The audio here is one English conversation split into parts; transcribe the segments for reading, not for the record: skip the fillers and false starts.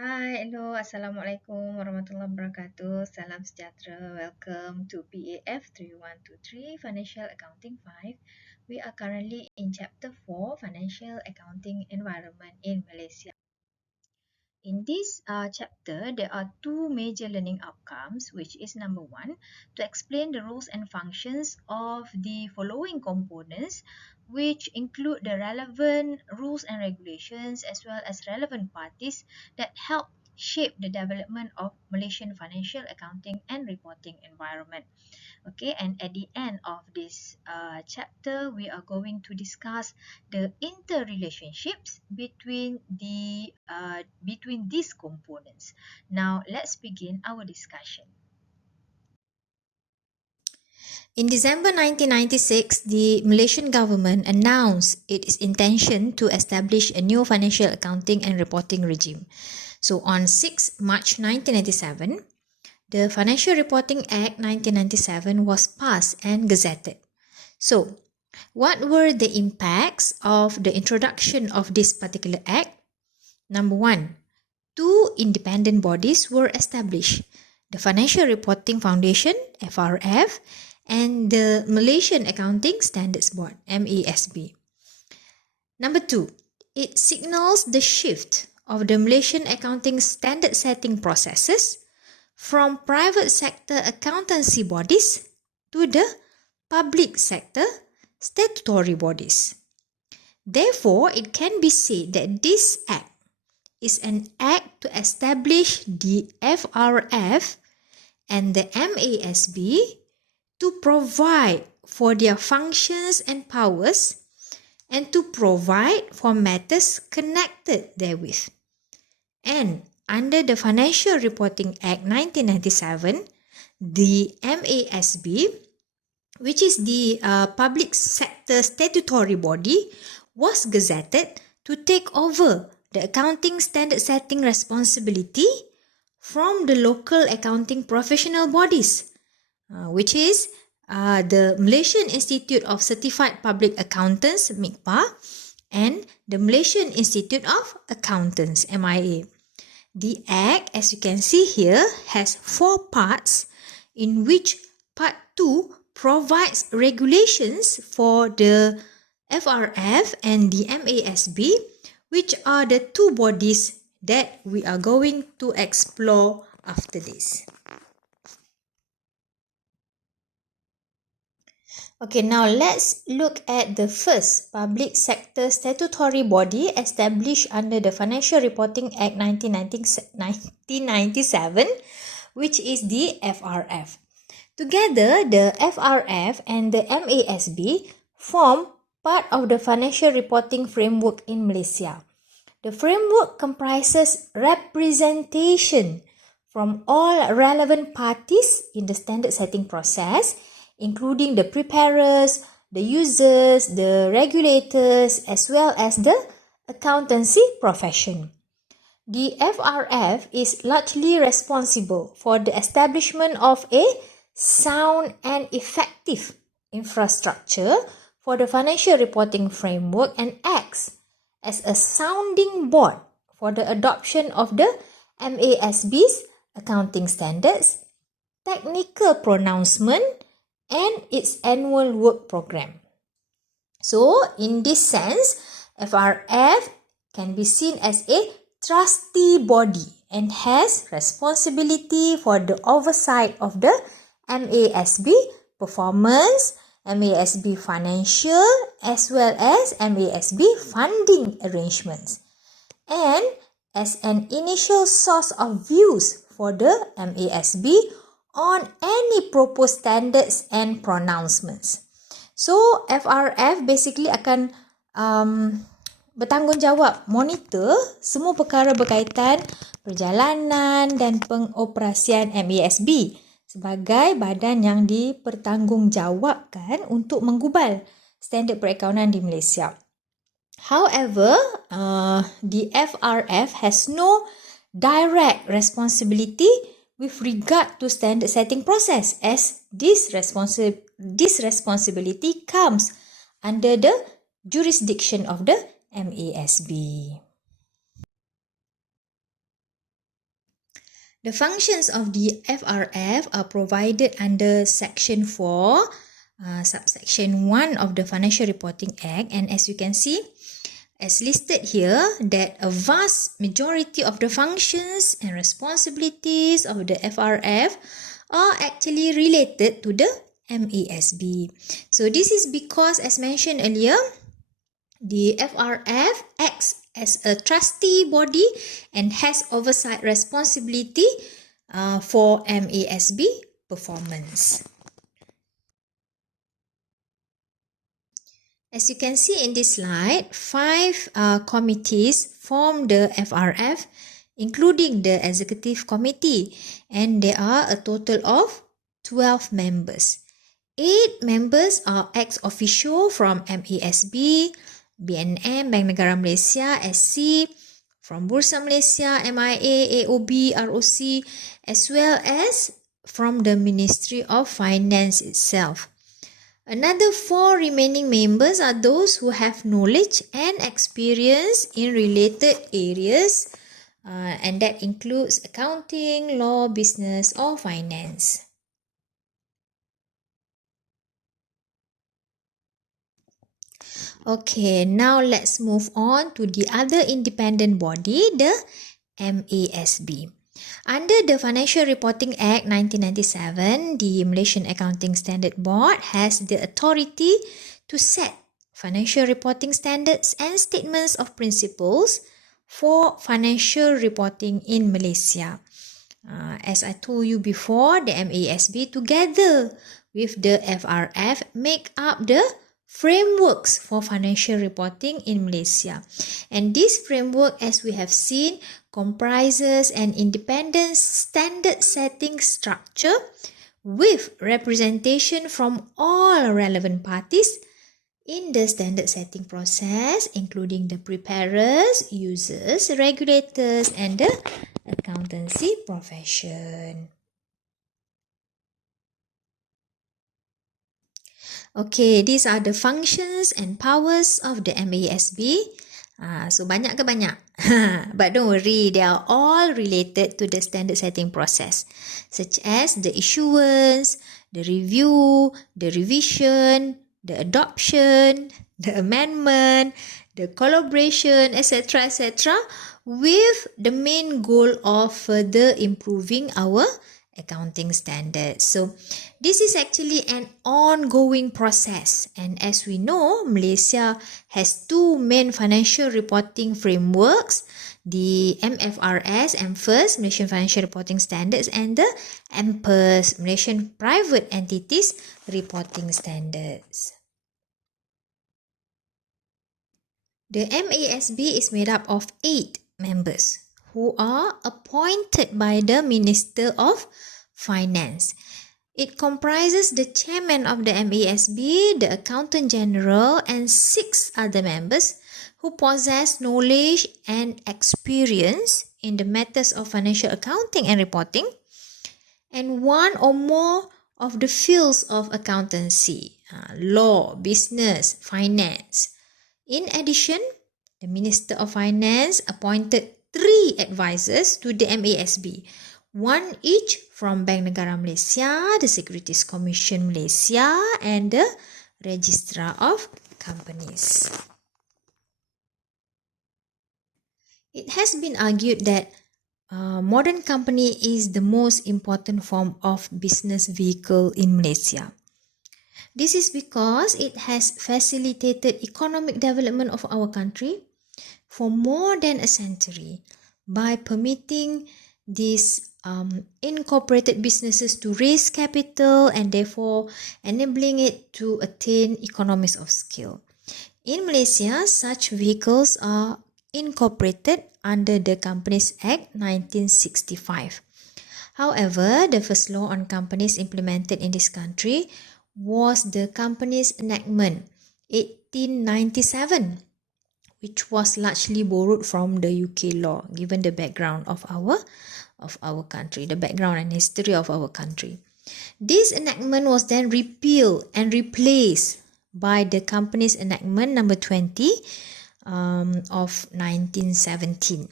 Hai, hello, Assalamualaikum warahmatullahi wabarakatuh. Salam sejahtera. Welcome to PAF 3123 Financial Accounting 5. We are currently in Chapter 4 Financial Accounting Environment in Malaysia. In this chapter, there are two major learning outcomes, which is number one, to explain the roles and functions of the following components, which include the relevant rules and regulations as well as relevant parties that help shape the development of Malaysian financial accounting and reporting environment. Okay, and at the end of this chapter, we are going to discuss the interrelationships between these components. Now, let's begin our discussion. In December 1996, the Malaysian government announced its intention to establish a new financial accounting and reporting regime. So on 6 March 1997, the Financial Reporting Act 1997 was passed and gazetted. So, what were the impacts of the introduction of this particular act? Number one, two independent bodies were established: the Financial Reporting Foundation, FRF, and the Malaysian Accounting Standards Board, MASB. Number two, it signals the shift of the Malaysian accounting standard setting processes from private sector accountancy bodies to the public sector statutory bodies. Therefore, it can be said that this act is an act to establish the FRF and the MASB to provide for their functions and powers and to provide for matters connected therewith. And under the Financial Reporting Act 1997, the MASB, which is the public sector statutory body, was gazetted to take over the accounting standard setting responsibility from the local accounting professional bodies, which is the Malaysian Institute of Certified Public Accountants, MICPA, and the Malaysian Institute of Accountants, MIA. The Act, as you can see here, has 4 parts, in which Part 2 provides regulations for the FRF and the MASB, which are the two bodies that we are going to explore after this. Okay, now let's look at the first public sector statutory body established under the Financial Reporting Act 1997, which is the FRF. Together, the FRF and the MASB form part of the financial reporting framework in Malaysia. The framework comprises representation from all relevant parties in the standard setting process, including the preparers, the users, the regulators, as well as the accountancy profession. The FRF is largely responsible for the establishment of a sound and effective infrastructure for the financial reporting framework and acts as a sounding board for the adoption of the MASB's accounting standards, technical pronouncement, and its annual work program. So, in this sense, FRF can be seen as a trustee body and has responsibility for the oversight of the MASB performance, MASB financial, as well as MASB funding arrangements, and as an initial source of views for the MASB on any proposed standards and pronouncements. So, FRF basically akan bertanggungjawab monitor semua perkara berkaitan perjalanan dan pengoperasian MASB sebagai badan yang dipertanggungjawabkan untuk menggubal standard perakaunan di Malaysia. However, the FRF has no direct responsibility with regard to standard setting process, as this responsibility comes under the jurisdiction of the MASB. The functions of the FRF are provided under Section 4, subsection 1 of the Financial Reporting Act, and as you can see, as listed here, that a vast majority of the functions and responsibilities of the FRF are actually related to the MASB. So this is because, as mentioned earlier, the FRF acts as a trustee body and has oversight responsibility for MASB performance. As you can see in this slide, 5 committees form the FRF, including the Executive Committee, and there are a total of 12 members. 8 members are ex officio from MASB, BNM, Bank Negara Malaysia, SC, from Bursa Malaysia, MIA, AOB, ROC, as well as from the Ministry of Finance itself. Another 4 remaining members are those who have knowledge and experience in related areas, and that includes accounting, law, business, or finance. Okay, now let's move on to the other independent body, the MASB. Under the Financial Reporting Act 1997, the Malaysian Accounting Standard Board has the authority to set financial reporting standards and statements of principles for financial reporting in Malaysia. As I told you before, the MASB together with the FRF make up the frameworks for financial reporting in Malaysia. And this framework, as we have seen, comprises an independent standard setting structure with representation from all relevant parties in the standard setting process, including the preparers, users, regulators, and the accountancy profession. Okay, these are the functions and powers of the MASB. So banyak ke banyak? But don't worry, they are all related to the standard setting process, such as the issuance, the review, the revision, the adoption, the amendment, the collaboration, etc., etc., with the main goal of further improving our accounting standards. So this is actually an ongoing process, and as we know, Malaysia has 2 main financial reporting frameworks, the MFRS, MFIRS, Malaysian Financial Reporting Standards, and the MPERS, Malaysian Private Entities Reporting Standards. The MASB is made up of 8 members who are appointed by the Minister of Finance. It comprises the chairman of the MASB, the Accountant General, and 6 other members who possess knowledge and experience in the matters of financial accounting and reporting, and 1 or more of the fields of accountancy, law, business, finance. In addition, the Minister of Finance appointed 3 advisors to the MASB, 1 each from Bank Negara Malaysia, the Securities Commission Malaysia, and the Registrar of Companies. It has been argued that modern company is the most important form of business vehicle in Malaysia. This is because it has facilitated economic development of our country for more than a century by permitting these incorporated businesses to raise capital and therefore enabling it to attain economies of scale. In Malaysia, such vehicles are incorporated under the Companies Act 1965. However, the first law on companies implemented in this country was the Companies Enactment 1897, which was largely borrowed from the UK law, given the background of our country, the background and history of our country. This enactment was then repealed and replaced by the Companies Enactment number 20 of 1917.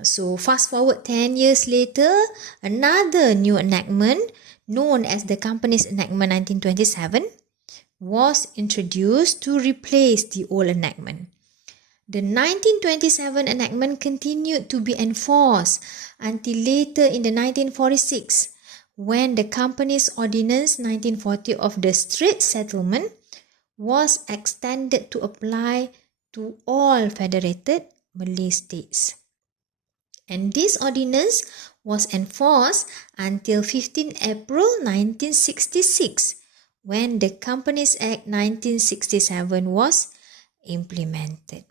So fast forward 10 years later, another new enactment known as the Companies Enactment 1927 was introduced to replace the old enactment. The 1927 enactment continued to be enforced until later in the 1946 when the Companies Ordinance 1940 of the Straits Settlement was extended to apply to all federated Malay states. And this ordinance was enforced until 15 April 1966 when the Companies Act 1967 was implemented.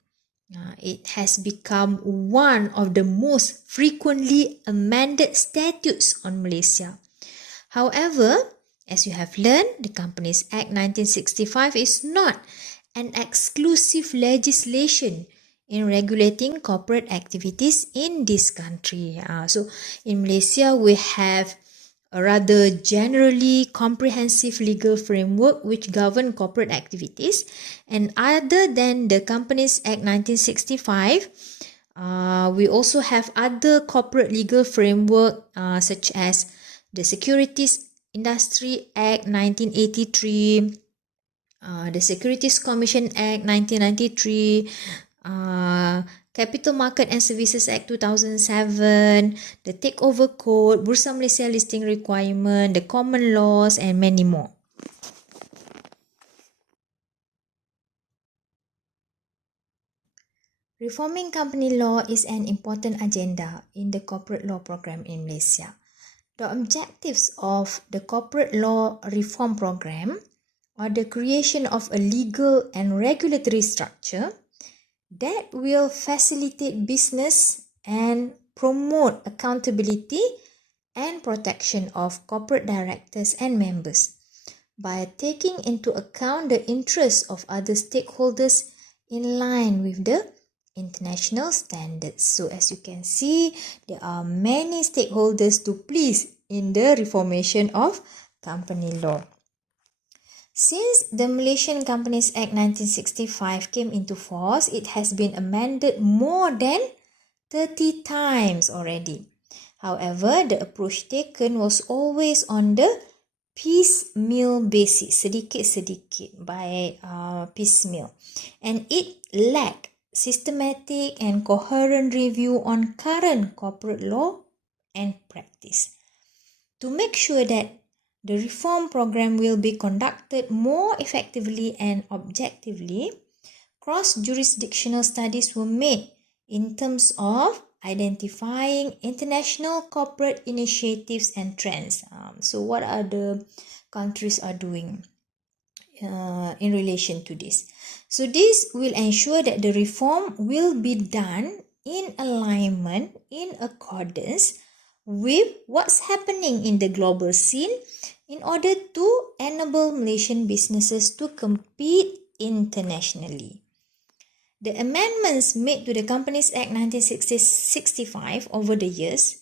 It has become one of the most frequently amended statutes on Malaysia. However, as you have learned, the Companies Act 1965 is not an exclusive legislation in regulating corporate activities in this country. So in Malaysia, we have a rather generally comprehensive legal framework which govern corporate activities, and other than the Companies Act 1965, we also have other corporate legal framework such as the Securities Industry Act 1983, the Securities Commission Act 1993, Capital Market and Services Act 2007, the Takeover Code, Bursa Malaysia listing requirement, the common laws, and many more. Reforming company law is an important agenda in the corporate law program in Malaysia. The objectives of the corporate law reform program are the creation of a legal and regulatory structure that will facilitate business and promote accountability and protection of corporate directors and members by taking into account the interests of other stakeholders in line with the international standards. So as you can see, there are many stakeholders to please in the reformation of company law. Since the Malaysian Companies Act 1965 came into force, it has been amended more than 30 times already. However, the approach taken was always on the piecemeal basis, sedikit-sedikit by piecemeal, and it lacked systematic and coherent review on current corporate law and practice. To make sure that the reform program will be conducted more effectively and objectively, cross-jurisdictional studies were made in terms of identifying international corporate initiatives and trends. So what are the countries are doing in relation to this? So this will ensure that the reform will be done in alignment, in accordance with what's happening in the global scene in order to enable Malaysian businesses to compete internationally. The amendments made to the Companies Act 1965 over the years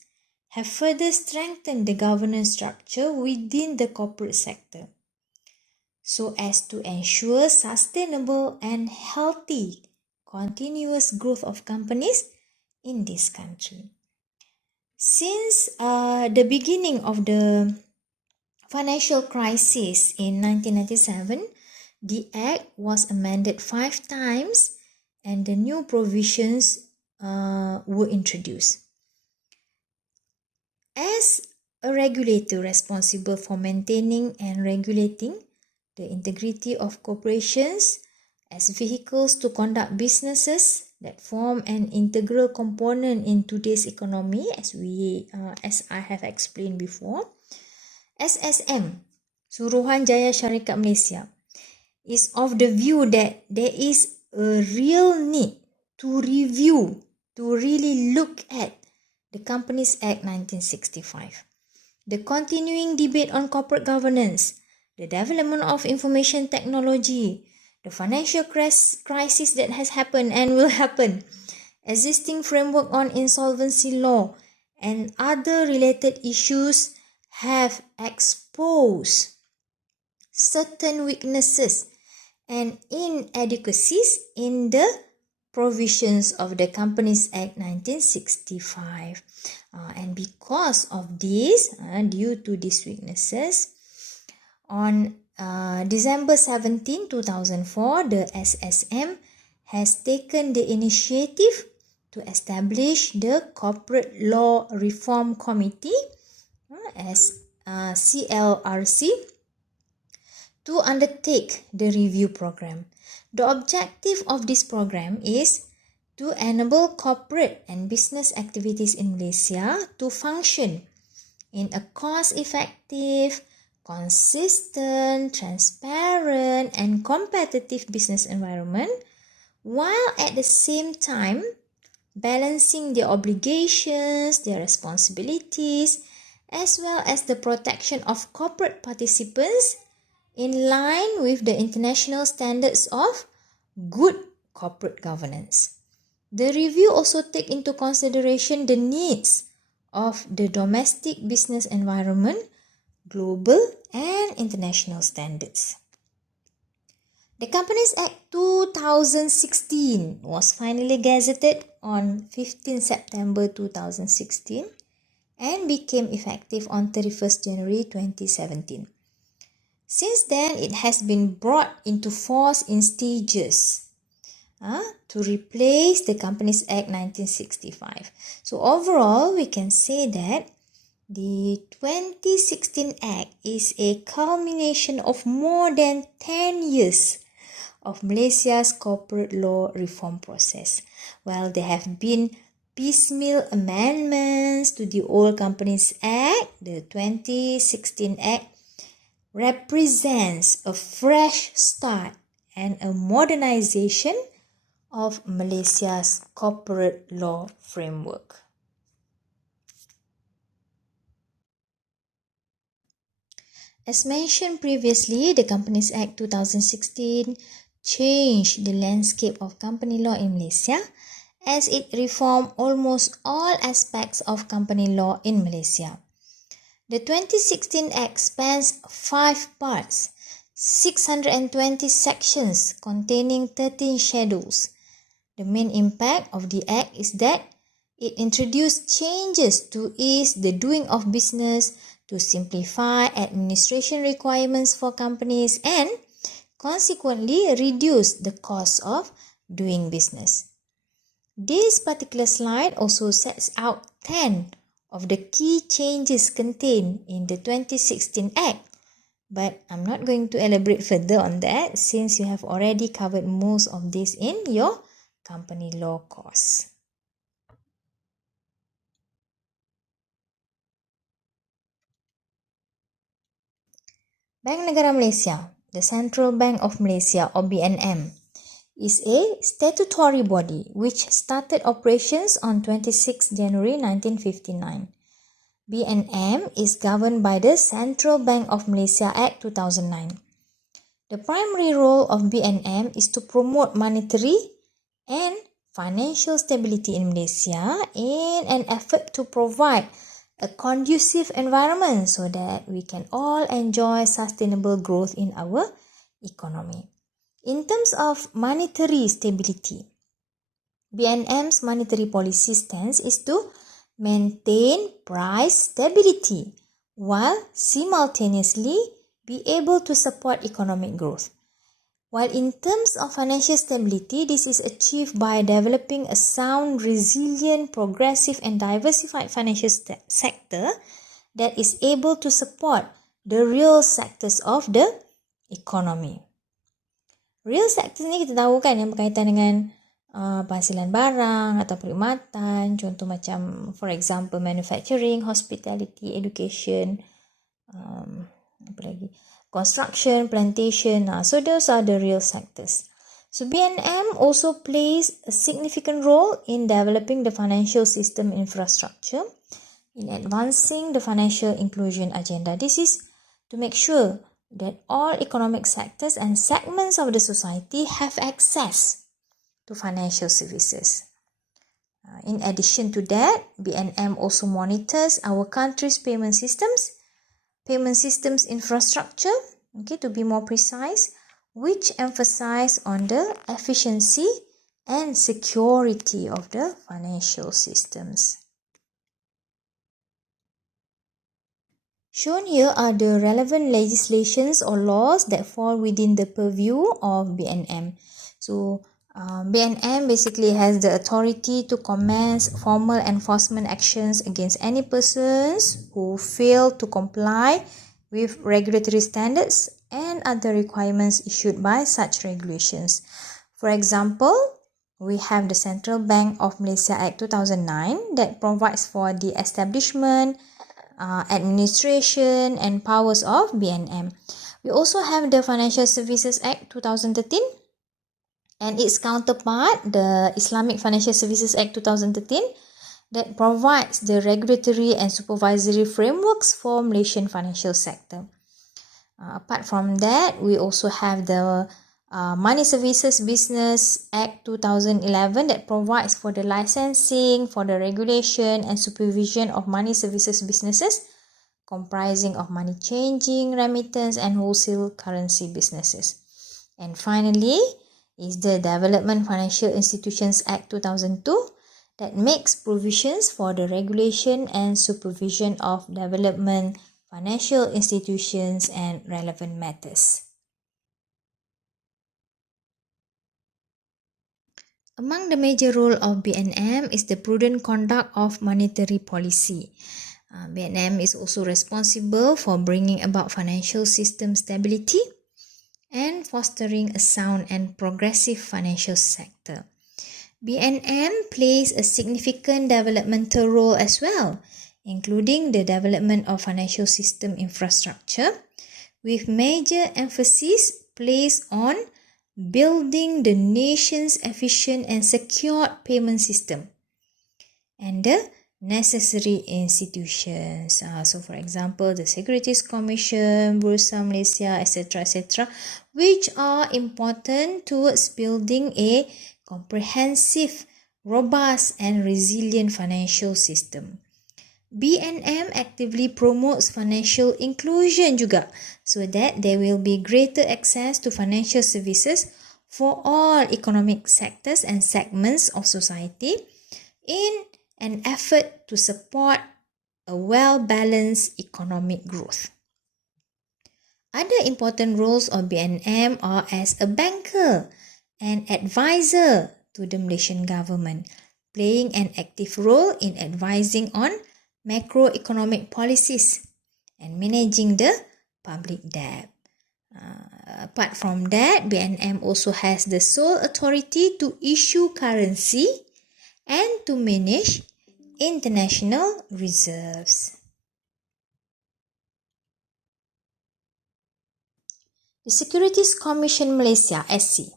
have further strengthened the governance structure within the corporate sector so as to ensure sustainable and healthy continuous growth of companies in this country. Since the beginning of the financial crisis in 1997, the Act was amended 5 times and the new provisions were introduced. As a regulator responsible for maintaining and regulating the integrity of corporations as vehicles to conduct businesses that form an integral component in today's economy, as I have explained before, SSM, Suruhanjaya Syarikat Malaysia, is of the view that there is a real need to review, to really look at the Companies Act 1965. The continuing debate on corporate governance, the development of information technology, the financial crisis that has happened and will happen, existing framework on insolvency law, and other related issues have exposed certain weaknesses and inadequacies in the provisions of the Companies Act 1965. And because of this, due to these weaknesses, on December 17, 2004, the SSM has taken the initiative to establish the Corporate Law Reform Committee as CLRC to undertake the review program. The objective of this program is to enable corporate and business activities in Malaysia to function in a cost-effective, consistent, transparent, and competitive business environment, while at the same time balancing their obligations, their responsibilities, as well as the protection of corporate participants in line with the international standards of good corporate governance. The review also takes into consideration the needs of the domestic business environment, global and international standards. The Companies Act 2016 was finally gazetted on 15 September 2016 and became effective on 31st January 2017. Since then, it has been brought into force in stages to replace the Companies Act 1965. So overall, we can say that the 2016 Act is a culmination of more than 10 years of Malaysia's corporate law reform process. While there have been piecemeal amendments to the old Companies Act, the 2016 Act represents a fresh start and a modernization of Malaysia's corporate law framework. As mentioned previously, the Companies Act 2016 changed the landscape of company law in Malaysia as it reformed almost all aspects of company law in Malaysia. The 2016 Act spans 5 parts, 620 sections containing 13 schedules. The main impact of the Act is that it introduced changes to ease the doing of business, to simplify administration requirements for companies, and consequently reduce the cost of doing business. This particular slide also sets out 10 of the key changes contained in the 2016 Act, but I'm not going to elaborate further on that since you have already covered most of this in your company law course. Bank Negara Malaysia, the Central Bank of Malaysia or BNM, is a statutory body which started operations on 26 January 1959. BNM is governed by the Central Bank of Malaysia Act 2009. The primary role of BNM is to promote monetary and financial stability in Malaysia in an effort to provide a conducive environment so that we can all enjoy sustainable growth in our economy. In terms of monetary stability, BNM's monetary policy stance is to maintain price stability while simultaneously be able to support economic growth. While in terms of financial stability, this is achieved by developing a sound, resilient, progressive and diversified financial sector that is able to support the real sectors of the economy. Real sectors ni kita tahu kan yang berkaitan dengan penghasilan barang atau perkhidmatan, contoh macam for example manufacturing, hospitality, education, apa lagi? Construction, plantation. So those are the real sectors. So BNM also plays a significant role in developing the financial system infrastructure, in advancing the financial inclusion agenda. This is to make sure that all economic sectors and segments of the society have access to financial services. In addition to that, BNM also monitors our country's payment systems infrastructure, to be more precise, which emphasize on the efficiency and security of the financial systems. Shown here are the relevant legislations or laws that fall within the purview of BNM. So, BNM basically has the authority to commence formal enforcement actions against any persons who fail to comply with regulatory standards and other requirements issued by such regulations. For example, we have the Central Bank of Malaysia Act 2009 that provides for the establishment, administration and powers of BNM. We also have the Financial Services Act 2013 and its counterpart, the Islamic Financial Services Act 2013, that provides the regulatory and supervisory frameworks for Malaysian financial sector. Apart from that, we also have the Money Services Business Act 2011 that provides for the licensing, for the regulation and supervision of money services businesses comprising of money changing, remittance and wholesale currency businesses. And finally is the Development Financial Institutions Act 2002 that makes provisions for the regulation and supervision of development financial institutions and relevant matters. Among the major role of BNM is the prudent conduct of monetary policy. BNM is also responsible for bringing about financial system stability and fostering a sound and progressive financial sector. BNM plays a significant developmental role as well, including the development of financial system infrastructure, with major emphasis placed on building the nation's efficient and secured payment system and the necessary institutions. So for example, the Securities Commission, Bursa Malaysia, etc., which are important towards building a comprehensive, robust and resilient financial system. BNM actively promotes financial inclusion juga so that there will be greater access to financial services for all economic sectors and segments of society in an effort to support a well-balanced economic growth. Other important roles of BNM are as a banker and advisor to the Malaysian government, playing an active role in advising on macroeconomic policies and managing the public debt. Apart from that, BNM also has the sole authority to issue currency and to manage international reserves. The Securities Commission Malaysia (SC)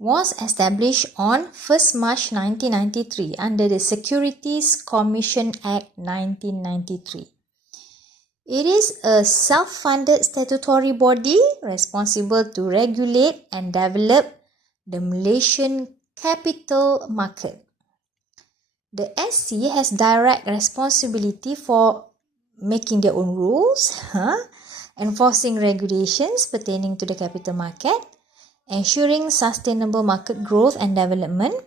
was established on 1st March 1993 under the Securities Commission Act 1993. It is a self-funded statutory body responsible to regulate and develop the Malaysian capital market. The SC has direct responsibility for making their own rules, enforcing regulations pertaining to the capital market, ensuring sustainable market growth and development,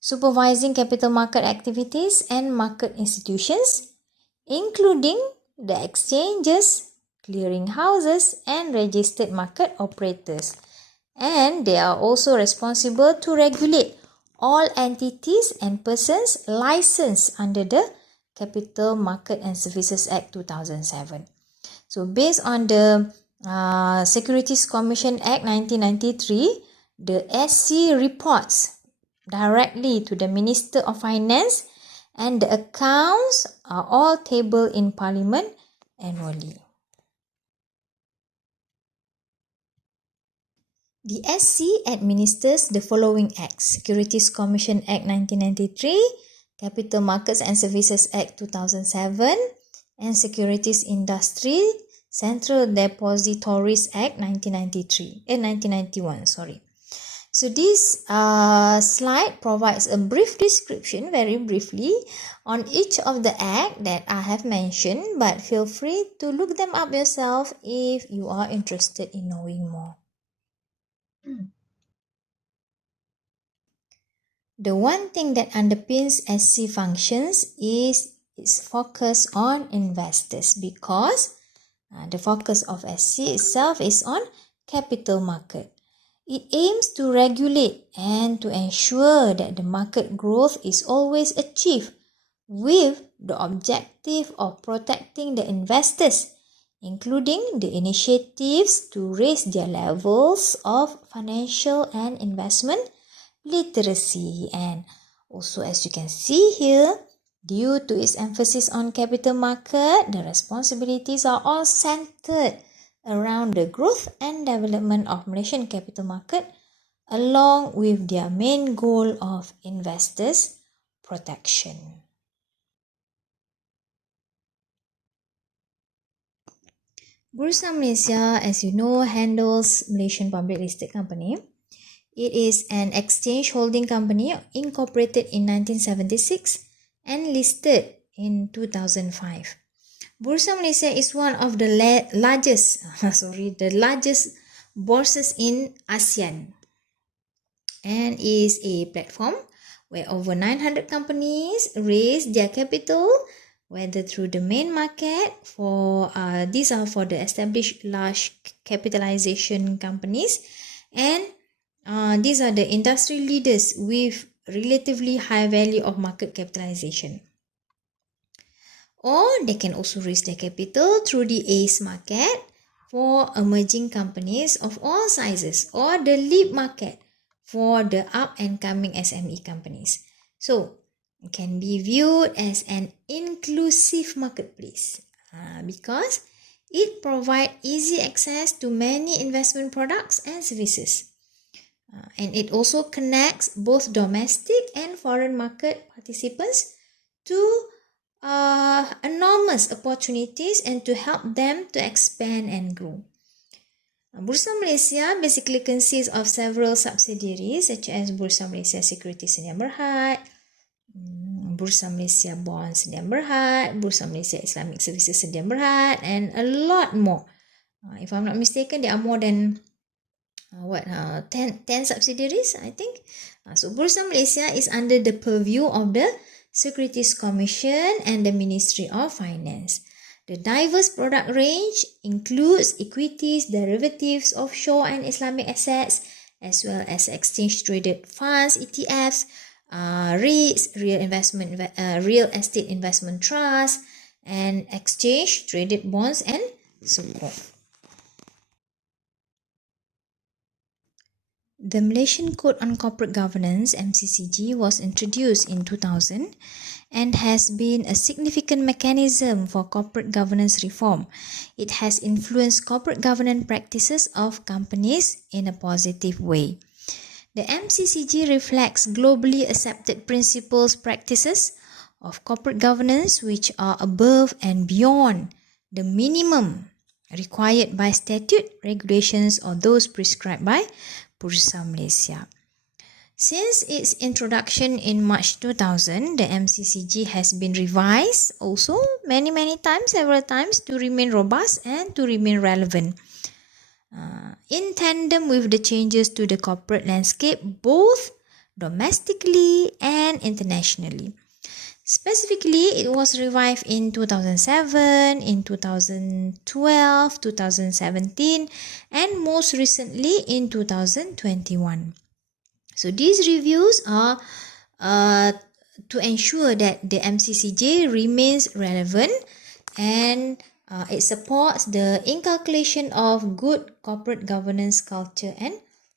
supervising capital market activities and market institutions, including the exchanges, clearing houses and registered market operators. And they are also responsible to regulate all entities and persons licensed under the Capital Market and Services Act 2007. So based on the Securities Commission Act 1993, the SC reports directly to the Minister of Finance and the accounts are all tabled in Parliament annually. The SC administers the following acts: Securities Commission Act 1993, Capital Markets and Services Act 2007, and Securities Industry Central Depositories Act 1991. So this slide provides a brief description, very briefly, on each of the act that I have mentioned, but feel free to look them up yourself if you are interested in knowing more. The one thing that underpins SC functions is its focus on investors, because the focus of SC itself is on capital market. It aims to regulate and to ensure that the market growth is always achieved with the objective of protecting the investors, including the initiatives to raise their levels of financial and investment literacy. And also, as you can see here, due to its emphasis on capital market, the responsibilities are all centered around the growth and development of Malaysian capital market, along with their main goal of investors' protection. Bursa Malaysia, as you know, handles Malaysian public listed company. It is an exchange holding company incorporated in 1976 and listed in 2005. Bursa Malaysia is one of the largest bourses in ASEAN and is a platform where over 900 companies raise their capital, whether through the main market these are for the established large capitalization companies, and these are the industry leaders with relatively high value of market capitalization. Or they can also raise their capital through the ACE market for emerging companies of all sizes, or the LEAP market for the up and coming SME companies. So it can be viewed as an inclusive marketplace because it provides easy access to many investment products and services. And it also connects both domestic and foreign market participants to enormous opportunities and to help them to expand and grow. Bursa Malaysia basically consists of several subsidiaries such as Bursa Malaysia Securities Sdn Bhd, Bursa Malaysia Bonds Sdn Bhd, Bursa Malaysia Islamic Services Sdn Bhd, and a lot more. If I'm not mistaken, there are more than 10 subsidiaries, I think. So Bursa Malaysia is under the purview of the Securities Commission and the Ministry of Finance. The diverse product range includes equities, derivatives, offshore and Islamic assets, as well as exchange-traded funds, ETFs, REITs, real estate investment trusts, and exchange-traded bonds and so forth. The Malaysian Code on Corporate Governance (MCCG) was introduced in 2000 and has been a significant mechanism for corporate governance reform. It has influenced corporate governance practices of companies in a positive way. The MCCG reflects globally accepted principles practices of corporate governance which are above and beyond the minimum required by statute, regulations, or those prescribed by Bursa Malaysia. Since its introduction in March 2000, the MCCG has been revised also several times to remain robust and to remain relevant. In tandem with the changes to the corporate landscape, both domestically and internationally. Specifically, it was revived in 2007, in 2012, 2017, and most recently in 2021. So these reviews are to ensure that the MCCJ remains relevant and it supports the inculcation of good corporate governance culture and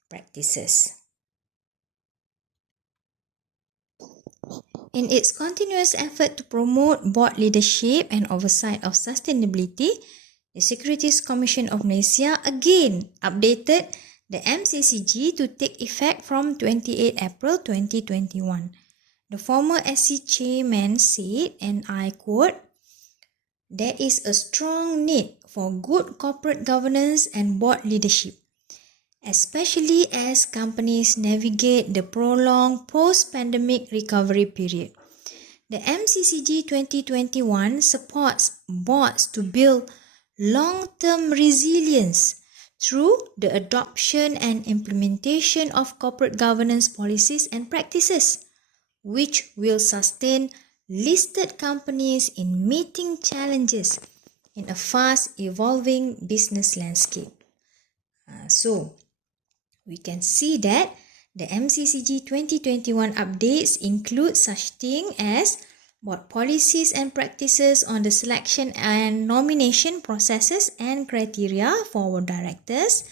practices. In its continuous effort to promote board leadership and oversight of sustainability, the Securities Commission of Malaysia again updated the MCCG to take effect from 28 April 2021. The former SC chairman said, and I quote, "There is a strong need for good corporate governance and board leadership, especially as companies navigate the prolonged post-pandemic recovery period. The MCCG 2021 supports boards to build long-term resilience through the adoption and implementation of corporate governance policies and practices, which will sustain listed companies in meeting challenges in a fast evolving business landscape. So, we can see that the MCCG 2021 updates include such things as board policies and practices on the selection and nomination processes and criteria for directors,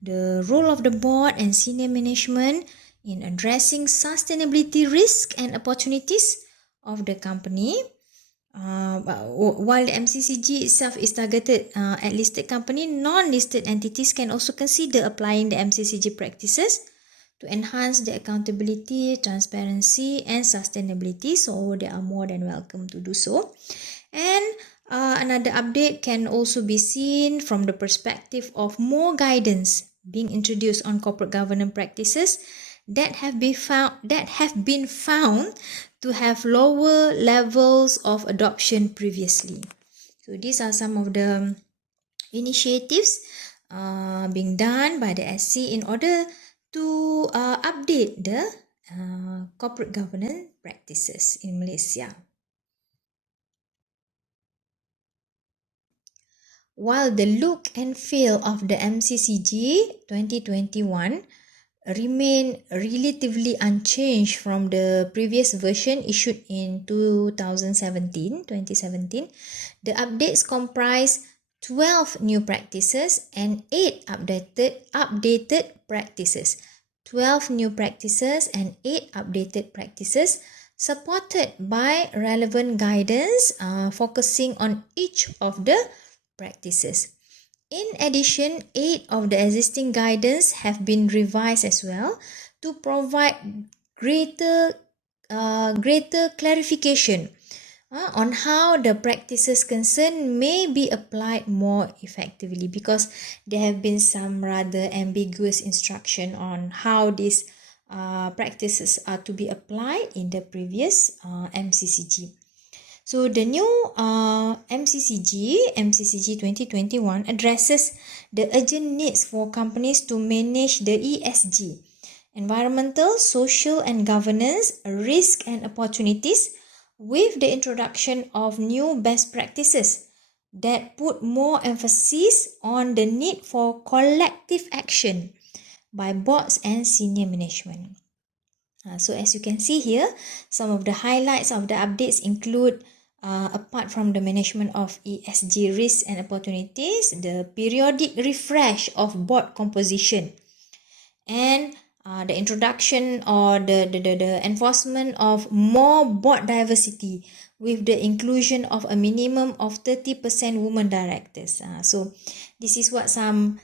the role of the board and senior management in addressing sustainability risks and opportunities of the company. While the MCCG itself is targeted at listed company, non-listed entities can also consider applying the MCCG practices to enhance the accountability, transparency and sustainability. So they are more than welcome to do so. And another update can also be seen from the perspective of more guidance being introduced on corporate governance practices that have been found to have lower levels of adoption previously. So these are some of the initiatives being done by the SC in order to update the corporate governance practices in Malaysia. While the look and feel of the MCCG 2021 remain relatively unchanged from the previous version issued in 2017, the updates comprise 12 new practices and 8 updated practices. 12 new practices and 8 updated practices supported by relevant guidance focusing on each of the practices. In addition, 8 of the existing guidance have been revised as well to provide greater clarification on how the practices concerned may be applied more effectively, because there have been some rather ambiguous instruction on how these practices are to be applied in the previous MCCG. So the new MCCG 2021 addresses the urgent needs for companies to manage the ESG, environmental, social and governance, risk and opportunities, with the introduction of new best practices that put more emphasis on the need for collective action by boards and senior management. So as you can see here, some of the highlights of the updates include, apart from the management of ESG risks and opportunities, the periodic refresh of board composition and the introduction or the enforcement of more board diversity with the inclusion of a minimum of 30% women directors. So this is what some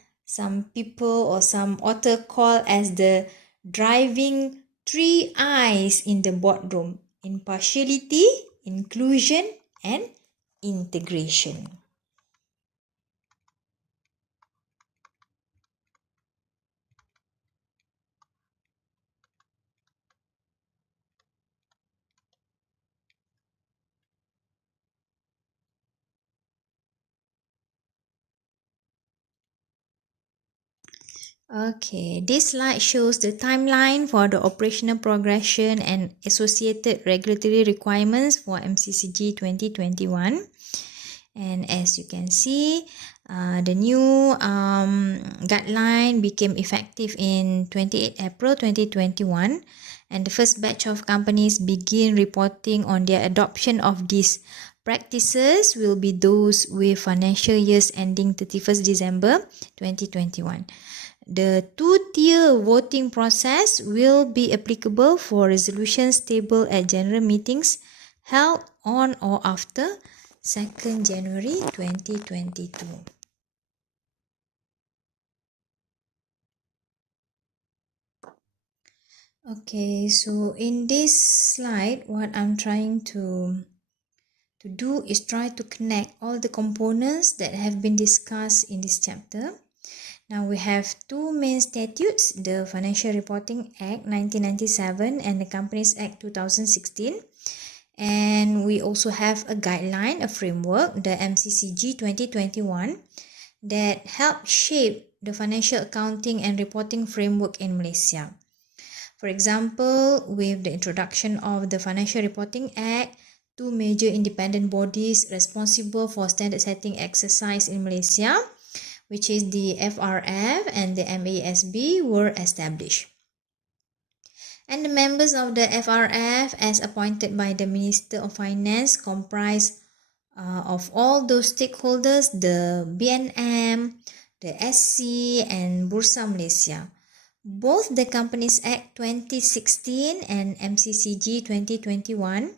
people or some author call as the driving 3 I's in the boardroom: impartiality, inclusion and integration. Okay, this slide shows the timeline for the operational progression and associated regulatory requirements for MCCG 2021. And as you can see, the new guideline became effective in 28 April 2021, and the first batch of companies begin reporting on their adoption of these practices will be those with financial years ending 31st December 2021. The two-tier voting process will be applicable for resolutions tabled at general meetings held on or after 2nd January 2022. Okay, so in this slide, what I'm trying to do is try to connect all the components that have been discussed in this chapter. Now we have two main statutes, the Financial Reporting Act 1997 and the Companies Act 2016. And we also have a guideline, a framework, the MCCG 2021, that help shape the financial accounting and reporting framework in Malaysia. For example, with the introduction of the Financial Reporting Act, two major independent bodies responsible for standard setting exercise in Malaysia, which is the FRF and the MASB, were established. And the members of the FRF, as appointed by the Minister of Finance, comprise of all those stakeholders, the BNM, the SC, and Bursa Malaysia. Both the Companies Act 2016 and MCCG 2021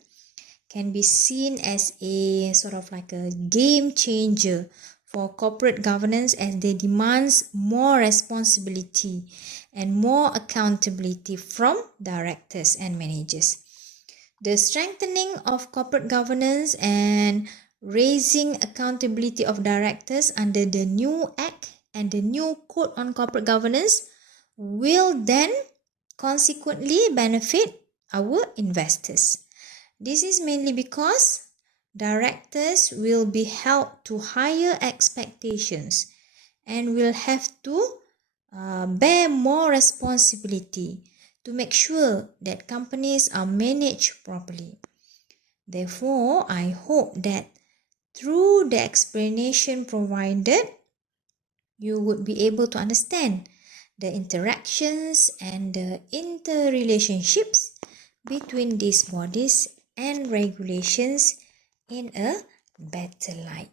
can be seen as a sort of like a game changer for corporate governance, as they demands more responsibility and more accountability from directors and managers. The strengthening of corporate governance and raising accountability of directors under the new Act and the new Code on Corporate Governance will then consequently benefit our investors. This is mainly because directors will be held to higher expectations and will have to bear more responsibility to make sure that companies are managed properly. Therefore, I hope that through the explanation provided, you would be able to understand the interactions and the interrelationships between these bodies and regulations in a better light.